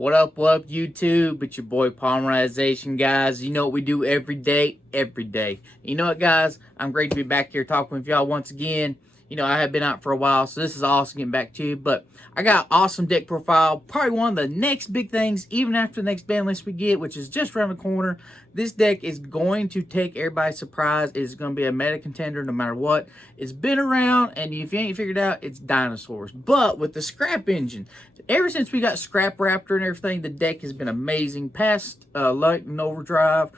What up, YouTube? It's your boy PaulMerization, guys. You know what we do every day? Every day. You know what, guys? I'm great to be back here talking with y'all once again. You know, I have been out for a while, so this is awesome getting back to you. But I got an awesome deck profile. Probably one of the next big things, even after the next ban list we get, which is just around the corner. This deck is going to take everybody surprised. It's going to be a meta contender no matter what. It's been around, and if you ain't figured out, it's dinosaurs. But with the scrap engine, ever since we got Scrap Raptor and everything, the deck has been amazing. Past Lightning Overdrive,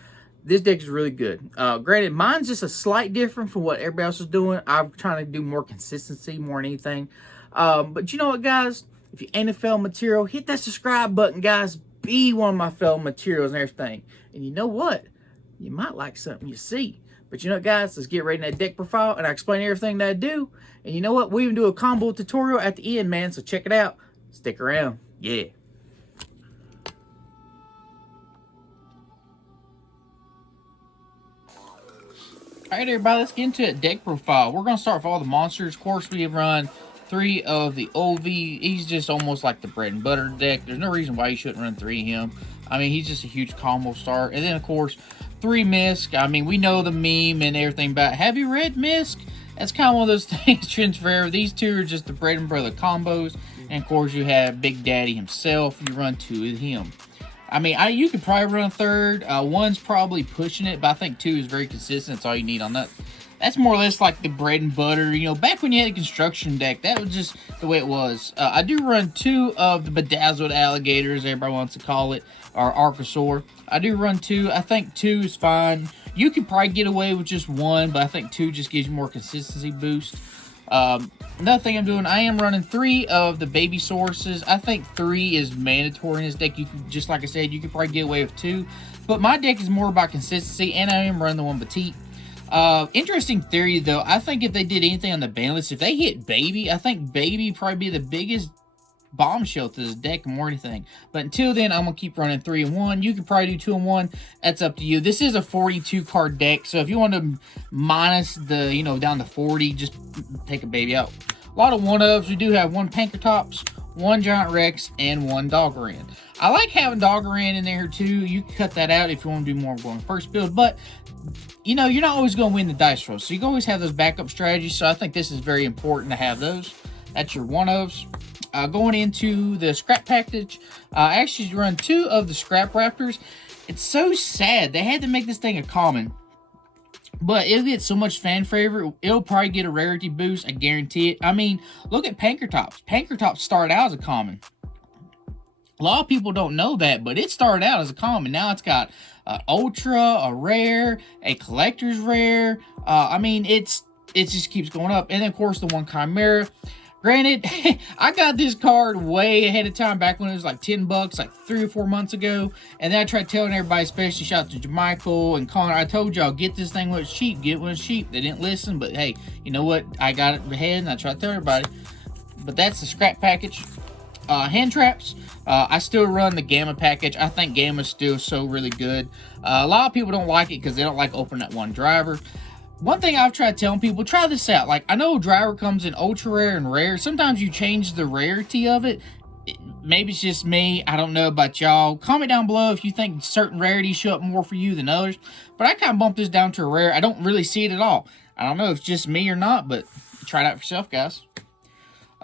this deck is really good. Granted, mine's just a slight different from what everybody else is doing. I'm trying to do more consistency more than anything. But you know what, guys? If you ain't a fellow material, hit that subscribe button, guys. Be one of my fellow materials and everything. And you know what? You might like something you see. But you know what, guys? Let's get right in that deck profile, and I explain everything that I do. And you know what? We even do a combo tutorial at the end, man. So check it out. Stick around. Yeah. Alright, everybody, let's get into a deck profile. We're going to start with all the monsters. Of course, we run 3 of the OV. He's just almost like the bread and butter deck. There's no reason why you shouldn't run 3 of him. I mean, he's just a huge combo star. And then, of course, 3 Misk. I mean, we know the meme and everything about, have you read Misk? That's kind of one of those things trends forever. These 2 are just the bread and butter combos. And, of course, you have Big Daddy himself. You run 2 of him. I mean, you could probably run 3rd. 1's probably pushing it, but I think 2 is very consistent. That's all you need on that. That's more or less like the bread and butter. You know, back when you had a construction deck, that was just the way it was. I do run 2 of the bedazzled alligators, everybody wants to call it, or Archosaur. I do run 2. I think 2 is fine. You could probably get away with just 1, but I think 2 just gives you more consistency boost. Another thing I'm doing, I am running 3 of the baby sources. I think 3 is mandatory in this deck. You can, just like I said, you could probably get away with 2. But my deck is more about consistency, and I am running the one petite. Interesting theory, though. I think if they did anything on the ban list, if they hit baby, I think baby probably be the biggest bombshell to this deck more than anything. But until then, I'm gonna keep running 3 and 1. You could probably do 2 and 1. That's up to you. This is a 42 card deck, so if you want to minus the, you know, down to 40, just take a baby out. A lot of 1-ofs. We do have 1 Pankertops, 1 Giant Rex, and 1 Doggeran. I like having Doggeran in there too. You can cut that out if you want to do more going first build, but you know, you're not always going to win the dice roll, so you can always have those backup strategies. So I think this is very important to have those. That's your 1-ofs. Going into the scrap package, I actually run 2 of the Scrap Raptors. It's so sad. They had to make this thing a common. But it'll get so much fan favor. It'll probably get a rarity boost. I guarantee it. I mean, look at Pankertops. Pankertops started out as a common. A lot of people don't know that, but it started out as a common. Now it's got Ultra, a rare, a collector's rare. I mean, it just keeps going up. And then, of course, the 1 Chimera. Granted, I got this card way ahead of time, back when it was like 10 bucks, like 3 or 4 months ago. And then I tried telling everybody, especially shout out to Jermichael and Connor, I told y'all, get this thing when it's cheap, get it when it's cheap. They didn't listen, but hey, you know what? I got it ahead and I tried to tell everybody. But that's the scrap package. Hand traps. I still run the Gamma package. I think Gamma's still so really good. A lot of people don't like it because they don't like opening that 1 driver. One thing I've tried telling people, try this out. Like, I know driver comes in ultra rare and rare. Sometimes you change the rarity of it. Maybe it's just me. I don't know about y'all. Comment down below if you think certain rarities show up more for you than others. But I kind of bumped this down to a rare. I don't really see it at all. I don't know if it's just me or not, but try it out for yourself, guys.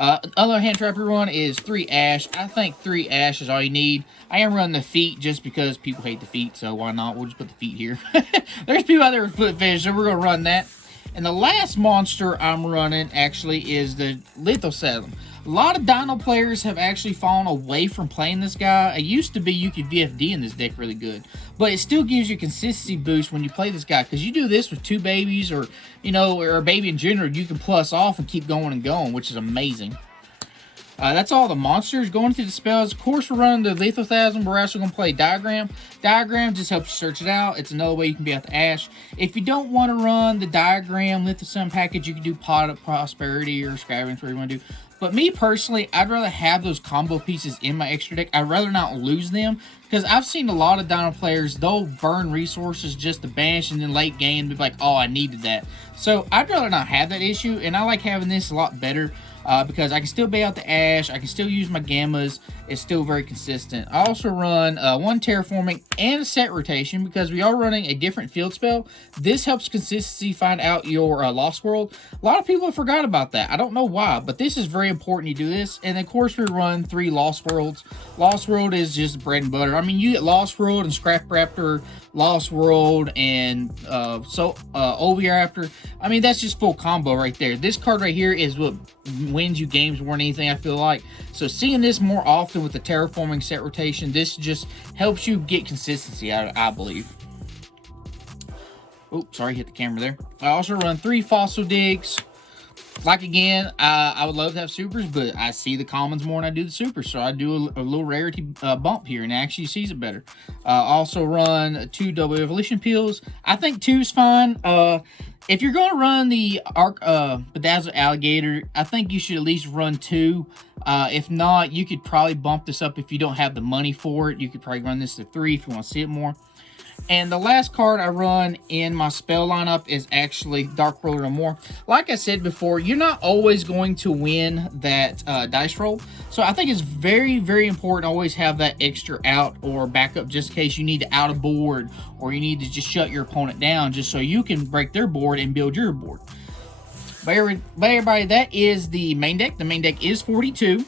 Other hand trapper run is 3 Ash. I think 3 Ash is all you need. I am running the feet just because people hate the feet, so why not? We'll just put the feet here. There's people out there with foot fetish, so we're going to run that. And the last monster I'm running, actually, is the Lithosaddle. A lot of Dino players have actually fallen away from playing this guy. It used to be you could VFD in this deck really good, but it still gives you a consistency boost when you play this guy, because you do this with 2 babies, or, you know, or a baby in general, you can plus off and keep going and going, which is amazing. That's all the monsters. Going through the spells, of course, we're running the Lithothasm. We're also going to play Diagram. Diagram just helps you search it out. It's another way you can be out the Ash. If you don't want to run the Diagram Lithosun package, you can do Pot of Prosperity or Scavenge, whatever you want to do. But me personally, I'd rather have those combo pieces in my extra deck. I'd rather not lose them, because I've seen a lot of Dino players, they'll burn resources just to banish, and then late game, they'll be like, oh, I needed that. So I'd rather not have that issue, and I like having this a lot better. Because I can still bait out the Ash, I can still use my Gammas, is still very consistent. I also run one terraforming and a set rotation because we are running a different field spell. This helps consistency find out your lost world. A lot of people have forgot about that. I don't know why, but this is very important you do this. And of course we run 3 lost worlds. Lost world is just bread and butter. I mean, you get lost world and scrap raptor, lost world, and Overraptor. I mean, that's just full combo right there. This card right here is what wins you games more than anything, I feel like. So seeing this more often with the terraforming set rotation, this just helps you get consistency, I believe. Oops, sorry, hit the camera there. I also run 3 fossil digs. Like, again, I would love to have supers, but I see the commons more than I do the supers, so I do a little rarity bump here, and it actually sees it better. Also run 2 double evolution peels. I think 2 is fine. If you're going to run the Bedazzled Alligator, I think you should at least run 2. If not, you could probably bump this up if you don't have the money for it. You could probably run this to 3 if you want to see it more. And the last card I run in my spell lineup is actually Dark Roller No More. Like I said before, you're not always going to win that dice roll. So I think it's very, very important to always have that extra out or backup just in case you need to out a board or you need to just shut your opponent down just so you can break their board and build your board. But everybody, that is the main deck. The main deck is 42.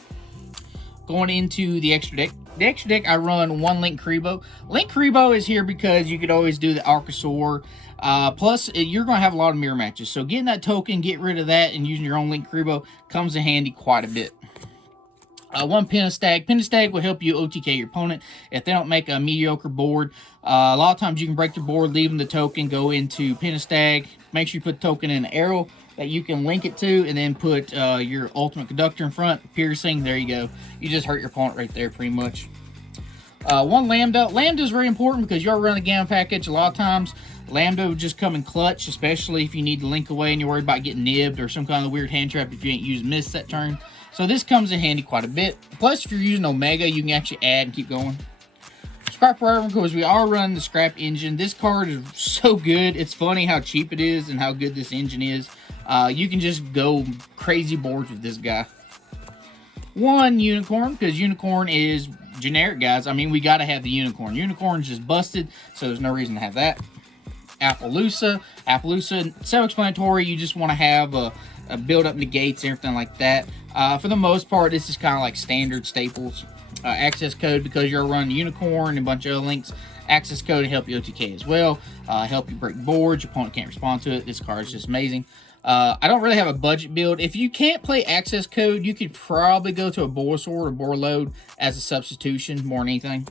Going into the extra deck. The extra deck, I run 1 Link Karibo. Link Karibo is here because you could always do the Archosaur. Plus, you're going to have a lot of mirror matches. So getting that token, get rid of that, and using your own Link Karibo comes in handy quite a bit. 1 Pentastag. Pentastag will help you OTK your opponent if they don't make a mediocre board. A lot of times you can break their board, leave them the token, go into Pentastag. Make sure you put the token in an arrow that you can link it to, and then put your ultimate conductor in front, piercing. There you go. You just hurt your opponent right there pretty much. 1 Lambda. Lambda is very important because you're running a gamma package. A lot of times Lambda will just come in clutch, especially if you need to link away and you're worried about getting nibbed or some kind of weird hand trap if you ain't used Mist that turn. So this comes in handy quite a bit. Plus, if you're using Omega, you can actually add and keep going. Scrap Forever, because we are running the Scrap Engine. This card is so good. It's funny how cheap it is and how good this engine is. You can just go crazy boards with this guy. 1 Unicorn, because Unicorn is generic, guys. I mean, we got to have the Unicorn. Unicorn's just busted, so there's no reason to have that. Appaloosa. Appaloosa, self-explanatory. You just want to have a build up negates and everything like that. For the most part, this is kind of like standard staples. Access code, because you're running Unicorn and a bunch of other links. Access code to help you OTK as well. Help you break boards. Your opponent can't respond to it. This card is just amazing. I don't really have a budget build. If you can't play access code, you could probably go to a Boar Sword or Boar Load as a substitution more than anything.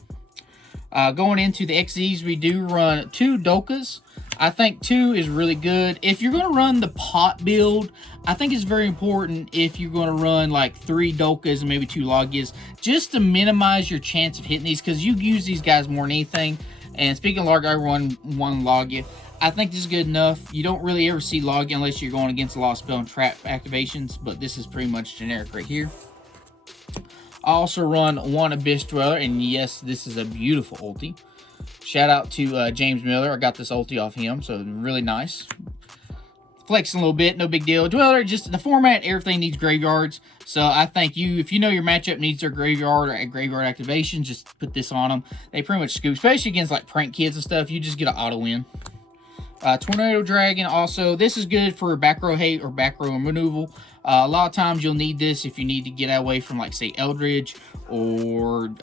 Going into the XZs, we do run 2 Dolkas. I think 2 is really good. If you're going to run the pot build, I think it's very important if you're going to run like 3 Dolkas and maybe 2 Logias, just to minimize your chance of hitting these, because you use these guys more than anything. And speaking of Logia, I run 1 Logia. I think this is good enough. You don't really ever see Logia unless you're going against a lot of spell and trap activations, but this is pretty much generic right here. I also run 1 Abyss Dweller, and yes, this is a beautiful ulti. Shout out to James Miller. I got this ulti off him, so really nice. Flexing a little bit, no big deal. Dweller, just the format, everything needs graveyards. So I think if you know your matchup needs their graveyard or a graveyard activation, just put this on them. They pretty much scoop, especially against like prank kids and stuff. You just get an auto win. Tornado Dragon, also, this is good for back row hate or back row removal. A lot of times you'll need this if you need to get away from, like, say, Eldridge or,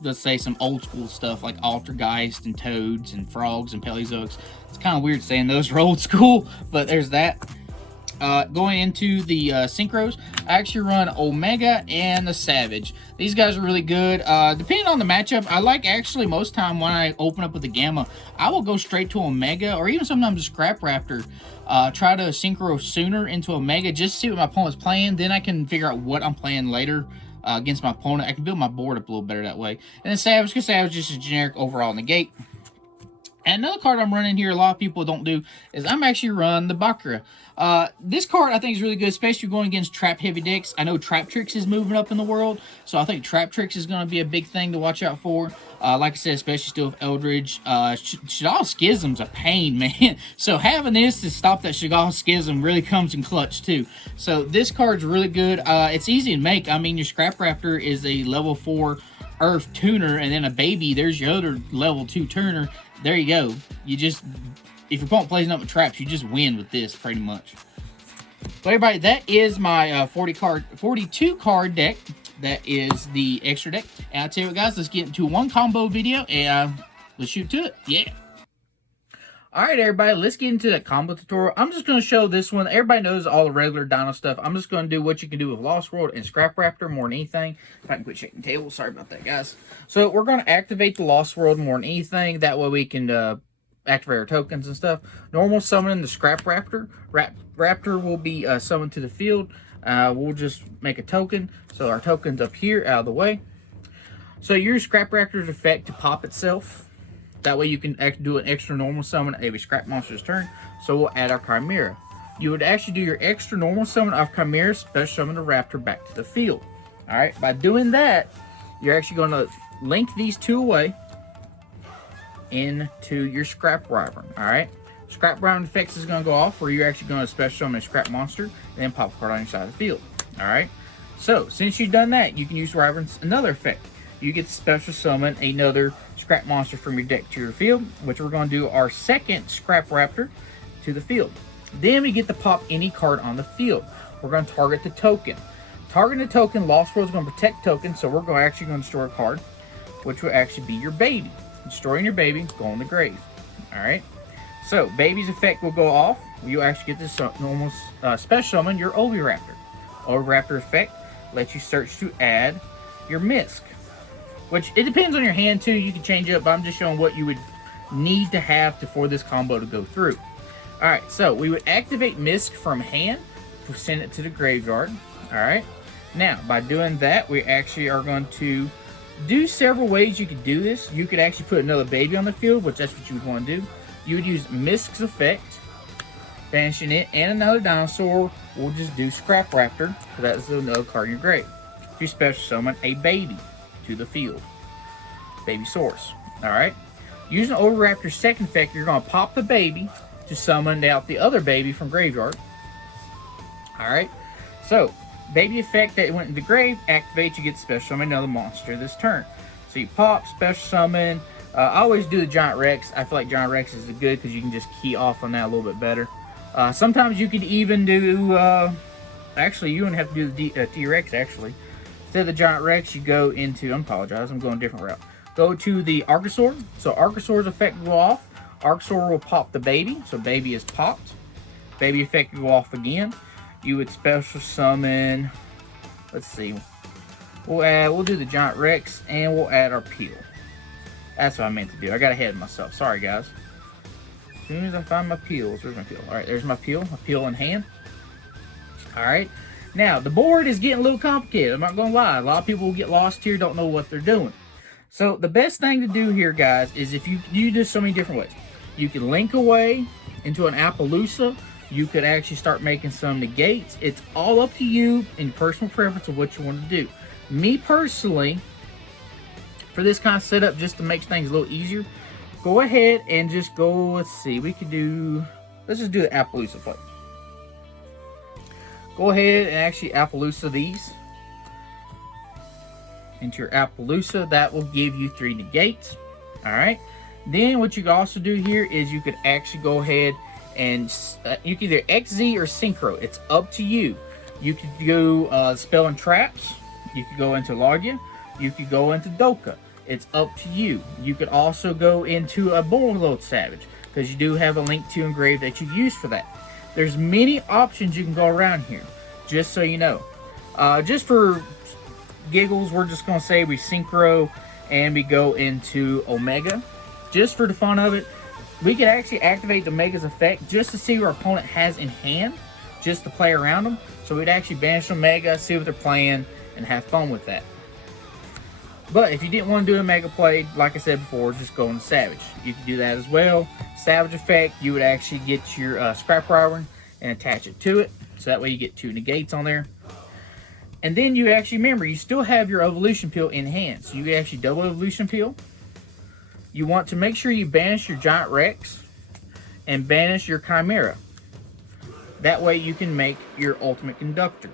let's say, some old school stuff like Altergeist and Toads and Frogs and Pelizoics. It's kind of weird saying those are old school, but there's that. Going into the Synchros, I actually run Omega and the Savage. These guys are really good. Depending on the matchup, I like actually most time when I open up with the Gamma, I will go straight to Omega or even sometimes a Scrap Raptor. Try to Synchro sooner into Omega just to see what my opponent's playing. Then I can figure out what I'm playing later against my opponent. I can build my board up a little better that way. And then Savage, because Savage is just a generic overall negate. And another card I'm running here, a lot of people don't do, is I'm actually running the Bakura. This card I think is really good, especially going against trap heavy decks. I know Trap Tricks is moving up in the world, so I think Trap Tricks is going to be a big thing to watch out for. Like I said, especially still with Eldridge. Shaddoll Schism's a pain, man. So having this to stop that Shaddoll Schism really comes in clutch too. So this card's really good. It's easy to make. I mean, your Scrap Raptor is a level 4 Earth tuner, and then a baby, there's your other level 2 tuner. There you go. You just, if your opponent plays nothing but traps, you just win with this pretty much. But everybody, that is my 42 card deck. That is the extra deck. And I'll tell you what, guys, let's get into one combo video and let's shoot to it. Yeah. Alright, everybody, let's get into that combo tutorial. I'm just going to show this one. Everybody knows all the regular Dino stuff. I'm just going to do what you can do with Lost World and Scrap Raptor more than anything. If I can quit shaking the table. Sorry about that, guys. So, we're going to activate the Lost World more than anything. That way we can activate our tokens and stuff. Normal summoning the Scrap Raptor. Raptor will be summoned to the field. We'll just make a token. So, our token's up here, out of the way. So, use Scrap Raptor's effect to pop itself. That way you can do an extra normal summon every Scrap Monster's turn. So we'll add our Chimera. You would actually do your extra normal summon of Chimera, special summon the Raptor back to the field. Alright, by doing that, you're actually going to link these two away into your Scrap Wyvern. Alright, Scrap Wyvern effects is going to go off, where you're actually going to special summon a Scrap Monster, and then pop a card on your side of the field. Alright, so since you've done that, you can use Wyvern's another effect. You get to special summon another Scrap Monster from your deck to your field, which we're going to do our second Scrap Raptor to the field. Then we get to pop any card on the field. We're going to target the token. Targeting the token, Lost World is going to protect token, so we're actually going to store a card, which will actually be your baby. Destroying your baby, going to grave. Alright, so baby's effect will go off. You actually get this normal special summon your Oviraptor. Oviraptor effect lets you search to add your Misk. Which, it depends on your hand too, you can change it up, but I'm just showing what you would need to have for this combo to go through. Alright, so we would activate Misk from hand, send it to the graveyard. Alright, now by doing that, we actually are going to do several ways you could do this. You could actually put another baby on the field, which that's what you would want to do. You would use Misk's effect, banishing it, and another dinosaur. We'll just do Scrap Raptor, because that's another card in your grave. You special summon a baby to the field. Baby source. Alright. Using Oviraptor's second effect, you're going to pop the baby to summon out the other baby from graveyard. Alright. So, baby effect that went into the grave, activates, you get to special summon another monster this turn. So you pop, special summon. I always do the Giant Rex. I feel like Giant Rex is good because you can just key off on that a little bit better. Sometimes you could even do, actually you wouldn't have to do the T-Rex actually. Instead of the Giant Rex, you go into, I apologize, I'm going a different route. Go to the Archosaur. So Archosaur's effect will go off. Archosaur will pop the baby. So baby is popped. Baby effect will go off again. You would special summon, let's see. We'll do the Giant Rex and we'll add our Peel. That's what I meant to do. I got ahead of myself. Sorry guys. As soon as I find my Peels, where's my Peel? Alright, there's my Peel in hand. Alright. Now, the board is getting a little complicated. I'm not going to lie. A lot of people will get lost here, don't know what they're doing. So, the best thing to do here, guys, is if you do so many different ways. You can link away into an Appaloosa. You could actually start making some negates. It's all up to you and personal preference of what you want to do. Me, personally, for this kind of setup, just to make things a little easier, go ahead and just go, let's see, let's just do the Appaloosa fight. Go ahead and actually Appaloosa these into your Appaloosa. That will give you 3 negates. Alright. Then what you can also do here is you could actually go ahead and you can either XZ or Synchro. It's up to you. You could go Spell and Traps. You could go into Logia. You could go into Doka. It's up to you. You could also go into a Bullload Savage, because you do have a Link to Engrave that you use for that. There's many options you can go around here, just so you know. Just for giggles, we're just going to say we Synchro and we go into Omega. Just for the fun of it, we could actually activate the Omega's effect just to see what our opponent has in hand, just to play around them. So we'd actually banish Omega, see what they're playing, and have fun with that. But if you didn't want to do a mega play, like I said before, just go on Savage. You can do that as well. Savage effect, you would actually get your scrap iron and attach it to it. So that way you get 2 negates on there. And then you actually, remember, you still have your evolution peel in hand. So you actually double evolution peel. You want to make sure you banish your Giant Rex and banish your Chimera. That way you can make your ultimate conductor.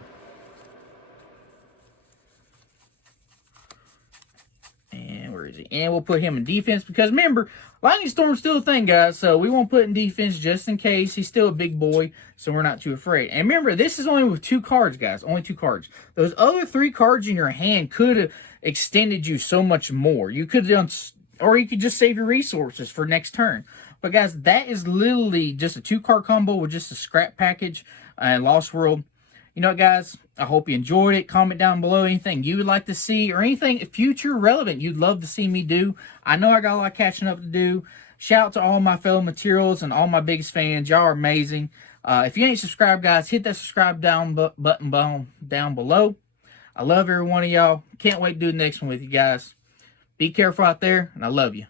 And where is he? And we'll put him in defense because remember, Lightning Storm's still a thing, guys. So we won't put in defense just in case. He's still a big boy, so we're not too afraid. And remember, this is only with 2 cards, guys. Only 2 cards. Those other 3 cards in your hand could have extended you so much more. You could have done, or you could just save your resources for next turn. But guys, that is literally just a 2-card combo with just a scrap package and Lost World. You know what, guys? I hope you enjoyed it. Comment down below anything you would like to see or anything future relevant you'd love to see me do. I know I got a lot of catching up to do. Shout out to all my fellow materials and all my biggest fans. Y'all are amazing. If you ain't subscribed, guys, hit that subscribe button down below. I love every one of y'all. Can't wait to do the next one with you guys. Be careful out there, and I love you.